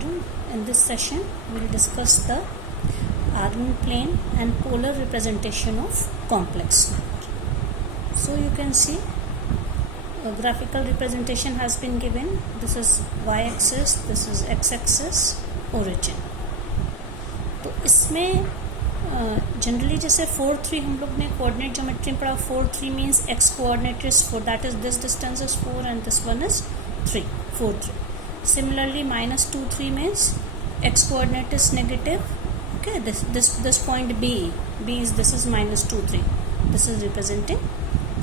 children, in this session we will discuss the Argand plane and polar representation of complex number. So you can see a graphical representation has been given. This is y-axis, this is x-axis, origin. तो इसमें generally जैसे 4-3 हम लोग ने coordinate geometry में पढ़ा. 4-3 means x coordinate is 4, that is this distance is 4 and this one is 3. 4-3. Similarly, -2-3 means x coordinate is negative. Okay, this point B is this is -2-3. This is representing.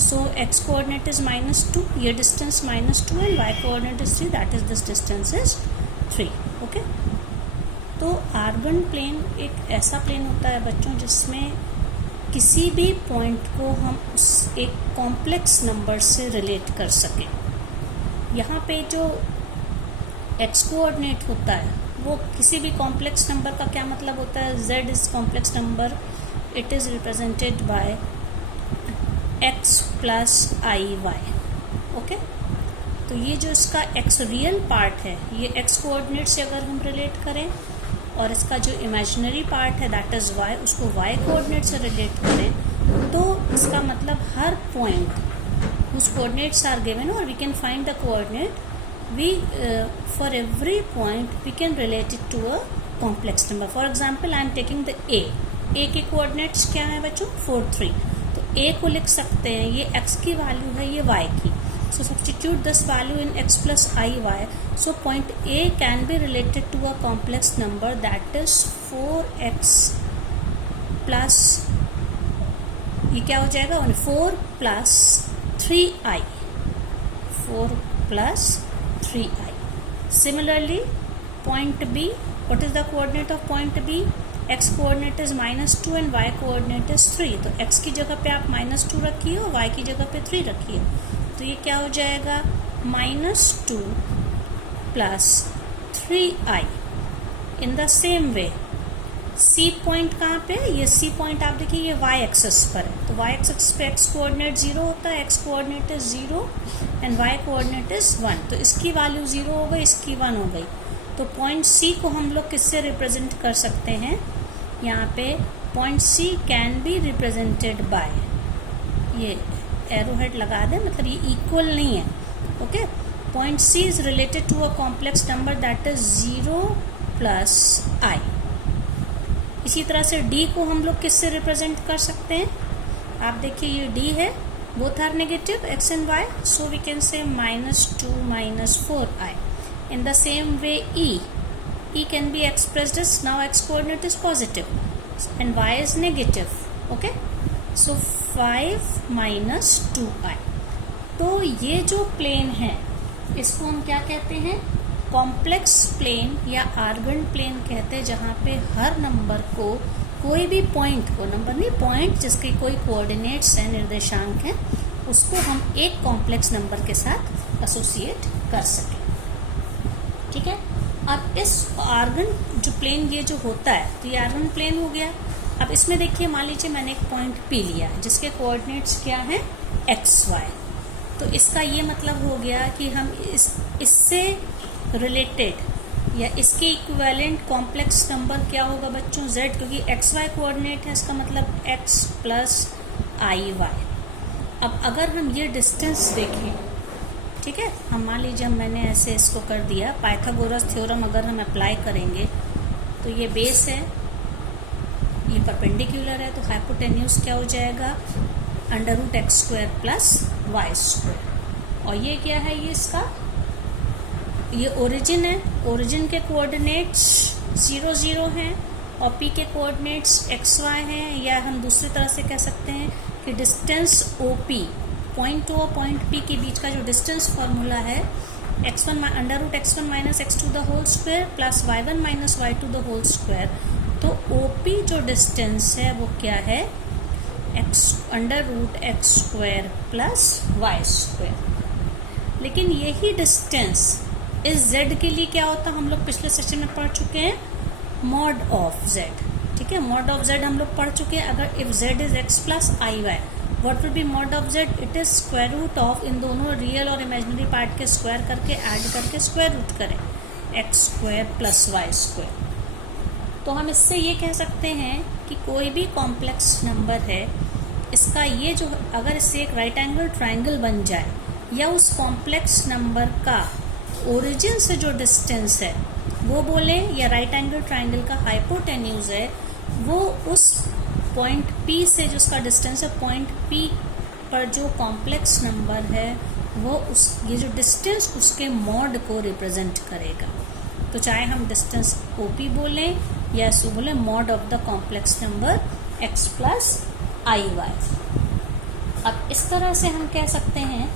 So x coordinate is -2. ये distance -2 and y coordinate is 3. That is this distance is 3. Okay. तो argon plane एक ऐसा plane होता है बच्चों जिसमें किसी भी पॉइंट को हम उस एक कॉम्प्लेक्स नंबर से रिलेट कर सकें. यहाँ पे जो एक्स कोऑर्डिनेट होता है वो किसी भी कॉम्प्लेक्स नंबर का क्या मतलब होता है. z is complex number, it is represented by x plus i y. Okay, तो ये जो इसका x रियल पार्ट है ये x कोऑर्डिनेट से अगर हम रिलेट करें और इसका जो इमेजिनरी पार्ट है दैट इज y उसको y कोऑर्डिनेट से रिलेट करें तो इसका मतलब हर point whose coordinates are given or we can find the coordinate, we for every point we can relate it to a complex number. For example, I am taking the a के coordinates क्या है बच्चों 4-3. तो a को लिख सकते हैं ये x की वैल्यू है ये y की. So substitute this value in x plus I y. So point a can be related to a complex number that is 4x plus ये क्या हो जाएगा 4 plus 3i. 4 plus 3i. Similarly, point B, what is the coordinate of point B? X coordinate is -2 and y coordinate is 3. तो x की जगह पे आप -2 रखिए और y की जगह पे 3 रखिए. तो ये क्या हो जाएगा -2 plus 3i. In the same way, C point कहाँ पे है? ये C पॉइंट आप देखिए ये y एक्सिस पर है. तो y एक्सिस पे x कोऑर्डिनेट 0 होता है, x coordinate is 0 and y coordinate is 1. तो इसकी वैल्यू 0 हो गई, इसकी 1 हो गई. तो पॉइंट C को हम लोग किससे रिप्रेजेंट कर सकते हैं? यहाँ पे point C can be represented by, ये एरो हेड लगा दें, मतलब ये इक्वल नहीं है. Okay, point C is related to a complex number that is 0 plus i. इसी तरह से D को हम लोग किससे रिप्रेजेंट कर सकते हैं? आप देखिए ये D है, both are negative x and y, so we can say -2 -4i. In the same way E can be expressed as, now x coordinate is positive and y is negative. Okay, so 5 -2i. तो ये जो plane है इसको हम क्या कहते हैं? Complex plane या आर्गन प्लेन कहते हैं, जहाँ पे हर नंबर को कोई भी पॉइंट को, नंबर नहीं पॉइंट जिसके कोई कोऑर्डिनेट्स हैं, निर्देशांक हैं, उसको हम एक कॉम्प्लेक्स नंबर के साथ एसोसिएट कर सकें. ठीक है, अब इस आर्गन जो प्लेन ये जो होता है तो ये आर्गन प्लेन हो गया. अब इसमें देखिए मान लीजिए मैंने एक पॉइंट P लिया है जिसके कोऑर्डिनेट्स क्या हैं XY. तो इसका ये मतलब हो गया कि हम इससे रिलेटेड या इसके इक्विवेलेंट कॉम्प्लेक्स नंबर क्या होगा बच्चों Z, क्योंकि XY कोऑर्डिनेट है इसका मतलब x प्लस IY. अब अगर हम ये डिस्टेंस देखें, ठीक है, हम मान लीजिए मैंने ऐसे इसको कर दिया, पाइथागोरस थ्योरम अगर हम अप्लाई करेंगे तो ये बेस है, ये परपेंडिकुलर है, तो हाइपोटेन्यूज क्या हो जाएगा √x² प्लस y². और ये क्या है? ये इसका ये ओरिजिन है. ओरिजिन के कोऑर्डिनेट्स 0 0 हैं और P के कोऑर्डिनेट्स XY हैं, या हम दूसरी तरह से कह सकते हैं कि डिस्टेंस OP, पॉइंट O और पॉइंट P के बीच का जो डिस्टेंस फॉर्मूला है √x1 - x2 the whole square plus y1 - y2 the whole square. तो OP जो डिस्टेंस है वो क्या है √x² प्लस y². लेकिन यही डिस्टेंस इस z के लिए क्या होता हम लोग पिछले सेशन में पढ़ चुके हैं, मॉड ऑफ z. ठीक है, मॉड ऑफ z हम लोग पढ़ चुके हैं. अगर if z is x plus i y, what will be mod of z? It is square root of, इन दोनों रियल और इमेजिनरी पार्ट के स्क्वायर करके ऐड करके स्क्वायर रूट करें. X square plus y square. तो हम इससे ये कह सकते हैं कि कोई भी कॉम्प्लेक्स नंबर है, इसका ये जो अगर इससे एक राइट एंगल ट्राइंगल बन जाए या उस कॉम्प्लेक्स नंबर का ओरिजिन से जो डिस्टेंस है वो बोले, या राइट एंगल ट्राइंगल का हाइपोटेन्यूज है वो उस पॉइंट P से जो उसका डिस्टेंस है पॉइंट P पर जो कॉम्प्लेक्स नंबर है वो उस ये जो डिस्टेंस उसके मॉड को रिप्रेजेंट करेगा। तो चाहे हम डिस्टेंस OP बोलें या इसको बोलें mod of the complex number x plus IY। अब इस तरह से हम कह सकते हैं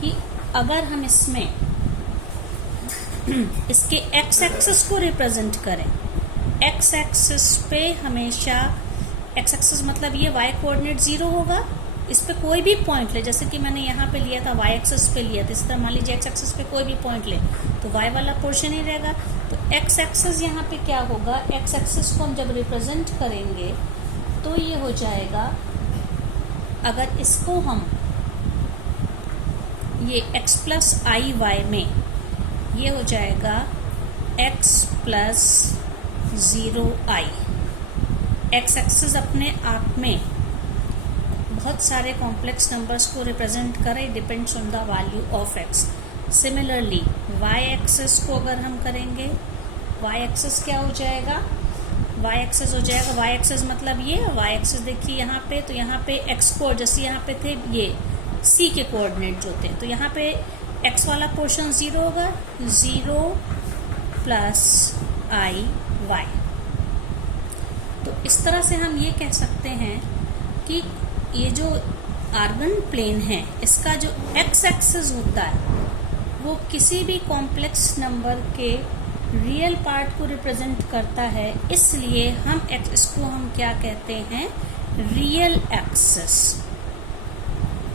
कि अगर हम इसमें इसके x एक्सिस को रिप्रेजेंट करें, x एक्सिस पे हमेशा x एक्सिस मतलब ये y कोऑर्डिनेट 0 होगा, इस पे कोई भी पॉइंट ले, जैसे कि मैंने यहाँ पे लिया था y एक्सिस पे लिया था, इस तरह मान लीजिए x एक्सिस पे कोई भी पॉइंट ले तो y वाला पोर्शन ही रहेगा। तो x एक्सिस यहाँ पे क्या होगा, x एक्सिस को हम जब रिप्रेजेंट करेंगे तो ये हो जाएगा, अगर इसको हम ये x प्लस IY में ये हो जाएगा x plus 0i। x axis अपने आप में बहुत सारे कॉम्प्लेक्स नंबर्स को रिप्रेजेंट करे, depends on the value of x। Similarly y axis को अगर हम करेंगे, y एक्सिस क्या हो जाएगा, y एक्सिस हो जाएगा, y एक्सिस मतलब ये y एक्सिस देखिए यहाँ पे, तो यहाँ पे x को जैसे यहाँ पे थे ये c के कोऑर्डिनेट जो थे, तो यहाँ पे x वाला पोर्शन 0 होगा, 0 प्लस IY। तो इस तरह से हम ये कह सकते हैं कि ये जो आर्गन प्लेन है इसका जो x एक्सिस होता है वो किसी भी कॉम्प्लेक्स नंबर के रियल पार्ट को रिप्रेजेंट करता है, इसलिए हम इसको हम क्या कहते हैं, रियल एक्सिस।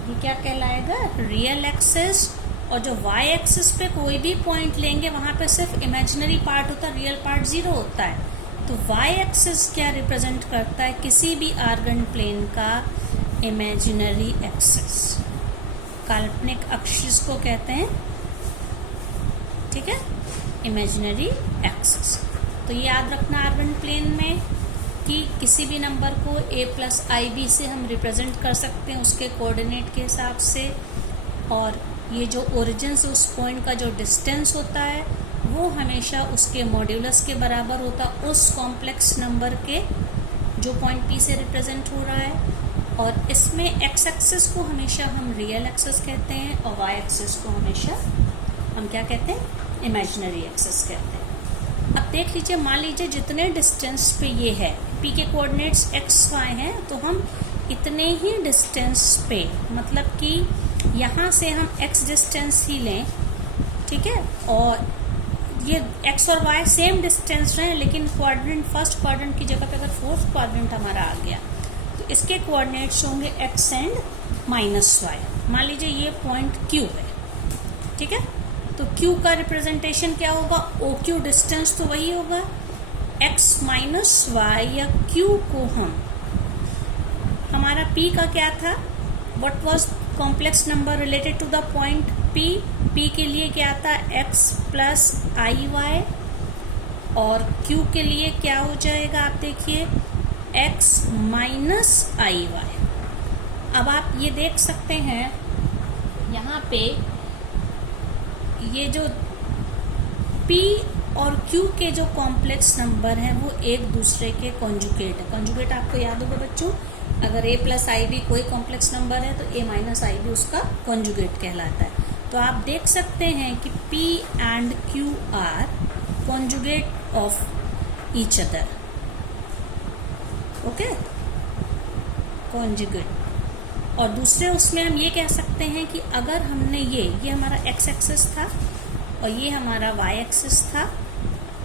ये क्या कहलाएगा, रियल एक्सिस। और जो y एक्सिस पे कोई भी पॉइंट लेंगे वहां पे सिर्फ इमेजिनरी पार्ट होता है, रियल पार्ट 0 होता है। तो y एक्सिस क्या रिप्रेजेंट करता है, किसी भी आर्गन प्लेन का इमेजिनरी एक्सिस, काल्पनिक अक्ष को कहते हैं, ठीक है, इमेजिनरी एक्सिस। तो ये याद रखना आर्गन प्लेन में कि किसी भी नंबर को a प्लस IB से हम रिप्रेजेंट कर सकते हैं उसके कोऑर्डिनेट के हिसाब से, और ये जो ओरिजिन से उस पॉइंट का जो डिस्टेंस होता है वो हमेशा उसके मॉड्यूलस के बराबर होता है उस कॉम्प्लेक्स नंबर के जो पॉइंट P से रिप्रेजेंट हो रहा है। और इसमें x एक्सिस को हमेशा हम रियल एक्सिस कहते हैं और y एक्सिस को हमेशा हम क्या कहते हैं, इमेजिनरी एक्सिस कहते हैं। अब देख लीजिए, मान लीजिए जितने डिस्टेंस पे ये है, P के कोऑर्डिनेट्स x y हैं, तो हम इतने ही डिस्टेंस पे, मतलब कि यहाँ से हम x डिस्टेंस ही लें, ठीक है, और ये x और y सेम डिस्टेंस हैं, लेकिन क्वाड्रेंट फर्स्ट क्वाड्रेंट की जगह पे अगर फोर्थ क्वाड्रेंट हमारा आ गया तो इसके कोऑर्डिनेट्स होंगे x एंड -y। मान लीजिए ये पॉइंट Q है, ठीक है, तो Q का रिप्रेजेंटेशन क्या होगा, OQ डिस्टेंस तो वही होगा, x माइनस y या Q को हम, हमारा P का क्या था, what was complex number related to the point P के लिए क्या था, x प्लस IY, और Q के लिए क्या हो जाएगा, आप देखिए x माइनस IY। अब आप ये देख सकते हैं यहाँ पे ये जो P और Q के जो कॉम्प्लेक्स नंबर हैं वो एक दूसरे के कॉन्जुगेट है। कॉन्जुगेट आपको याद होगा बच्चों, अगर a प्लस IB कोई कॉम्प्लेक्स नंबर है तो a माइनस IB उसका कॉन्जुगेट कहलाता है। तो आप देख सकते हैं कि P and Q are conjugate of each other, okay, conjugate. और दूसरे उसमें हम ये कह सकते हैं कि अगर हमने ये हमारा x एक्सिस था और ये हमारा y एक्सिस था,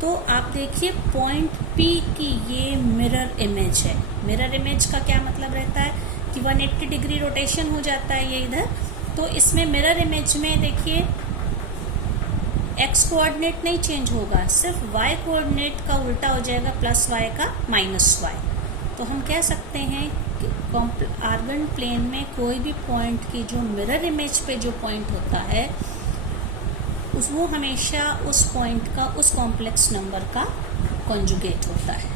तो आप देखिए पॉइंट P की ये मिरर इमेज है। मिरर इमेज का क्या मतलब रहता है कि 180 डिग्री रोटेशन हो जाता है ये इधर, तो इसमें मिरर इमेज में देखिए x कोऑर्डिनेट नहीं चेंज होगा, सिर्फ y कोऑर्डिनेट का उल्टा हो जाएगा, प्लस y का माइनस y। तो हम कह सकते हैं कि आर्गन प्लेन में कोई भी पॉइंट की जो मिरर इमेज पे जो पॉइंट होता है वो हमेशा उस पॉइंट का, उस कॉम्प्लेक्स नंबर का कॉन्जुगेट होता है।